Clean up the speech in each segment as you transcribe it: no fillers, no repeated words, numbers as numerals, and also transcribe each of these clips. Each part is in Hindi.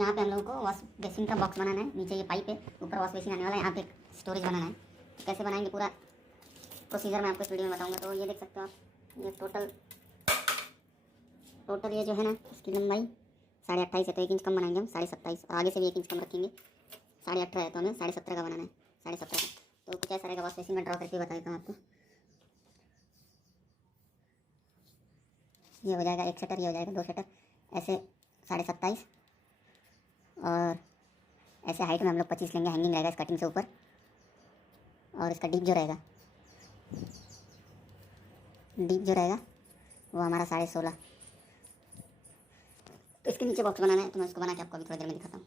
यहाँ पे हम लोगों को वॉश बेसिन का बॉक्स बनाना है। नीचे ये पाइप है, ऊपर वॉश बेसिन आने वाला है, यहाँ पे स्टोरेज बनाना है। तो कैसे बनाएंगे पूरा प्रोसीजर मैं आपको इस वीडियो में बताऊंगा। तो ये देख सकते हो आप, ये टोटल ये जो है ना, इसकी लंबाई 28.5 है, तो 1 इंच कम बनाएंगे हम, 27.5, और आगे से भी 1 इंच कम रखेंगे। 18.5 है, तो हमें 17.5 का बनाना है, 17.5 का। तो कुछ ऐसा रहेगा, वॉश बेसिन में ड्रॉ करके बता देता हूँ आपको। ये हो जाएगा 1 शटर, ये हो जाएगा 2 शटर, ऐसे 27.5, और ऐसे हाइट में हम लोग 25 लेंगे, हैंगिंग रहेगा इस कटिंग से ऊपर। और इसका डीप जो रहेगा वो हमारा 16.5। तो इसके नीचे बॉक्स बनाना है, तो मैं इसको बना के आपको अभी थोड़ी देर में दिखाता हूँ।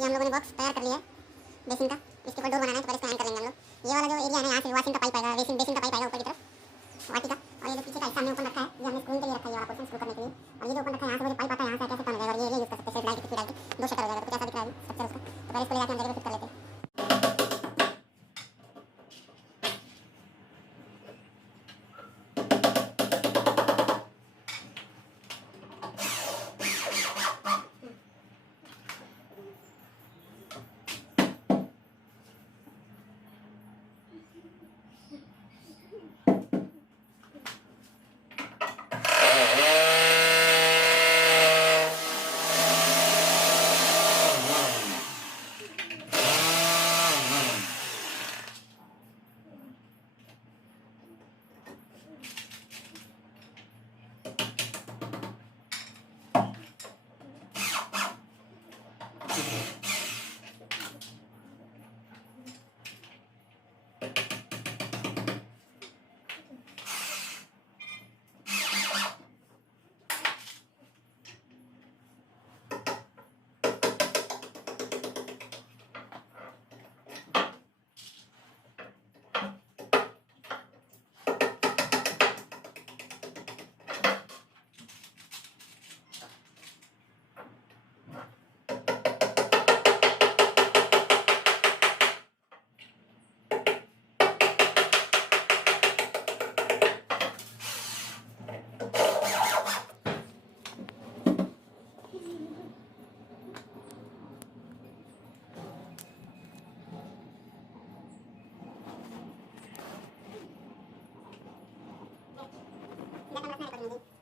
ये हम लोगों ने बॉक्स तैयार कर लिया है बेसिन का। इसके ऊपर डोर बनाना है, तो पहले इसको एंड कर लेंगे हम लोग। ये वाला जो एरिया है ना, यहाँ से वॉशिंग का पाइप आएगा, बेसिन का पाइप आएगा ऊपर की तरफ वाटी का। और ये जो पीछे का हिस्सा हमने ओपन रखा है, ये हमने स्क्रीन के लिए रखा है, ये वाला पोर्शन स्क्रू करने के लिए। और ये जो ओपन रखा है, यहाँ से वो जो पाइप आता है, यहाँ से कैसे टर्न हो जाएगा, और ये यूज़ कर सकते हैं, डाल के डाल के 2 शटर हो जाएगा। तो कैसा दिख रहा है स्ट्रक्चर उसका, तो पहले इसको ले जाके हम जगह पे फिट कर लेते हैं।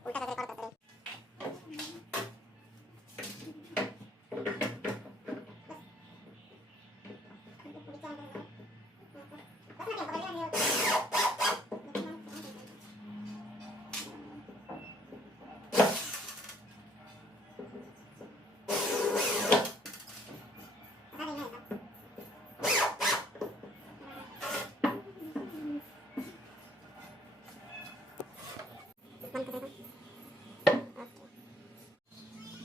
उल्टा करके रिकॉर्ड करते रहे।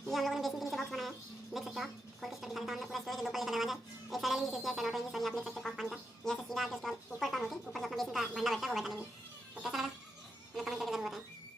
ये हम लोगों ने बेसिन के नीचे बॉक्स बनाया है, देख सकते हो आप। खोल के स्टडी करता हूँ, पूरा स्टोरेज लोकल का दरवाजा है। एक साइड वाली नीचे साइड आउट रहेंगी, सॉरी आप देख सकते हो कॉफ पानी का। यहाँ से सीधा आके उसका ऊपर टर्न होके ऊपर जो अपना बेसिन का भंडा बैठा है वो बैठा लेंगे। तो कैसा लगा?